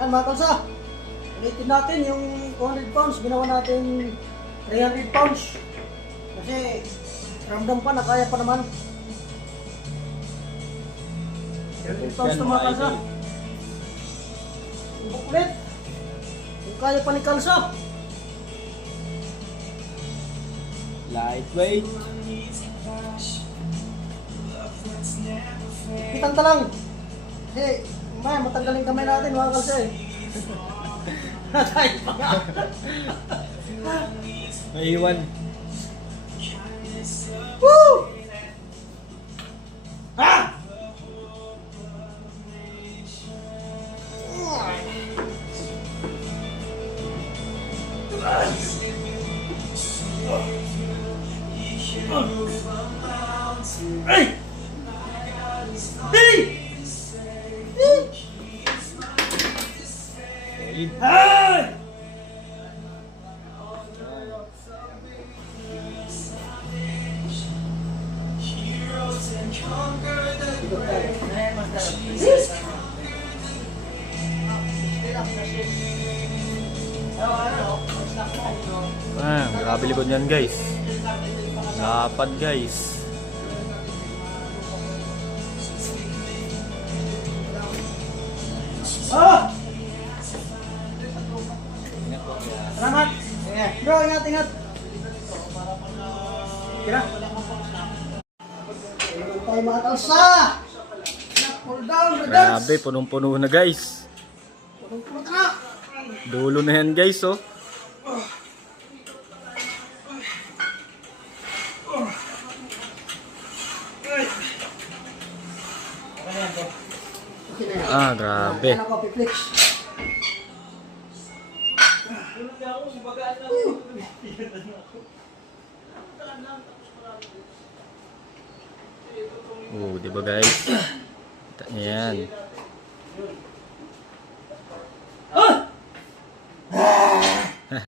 Yan mga kalsa. Ulitin natin yung 200 pounds. Ginawa natin 300 pounds. Kasi ramdam pa na kaya pa naman. 300 pounds na mga kalsa. Ulit. Kung kaya pa ni kalsa. Lightweight. Kitang lang. Kasi matanggalin kamay natin mga kalsa eh. Natay pa nga. Naiwan. Woo! Ah! Hey! Hey! Solid. Hey! Grabe likod niyan guys. Lapad guys. Ah! Salamat. Bro, ingat, ingat. Kira. Ito tayo mga kalsa. Pull down, brothers. Grabe, punong-puno na guys. Pull ka na. Dulo na yan guys oh. Okay na yan. Ah, grabe. Ano ko, Piplex? Oh, di ba guys? Kita niyo yan. Ah!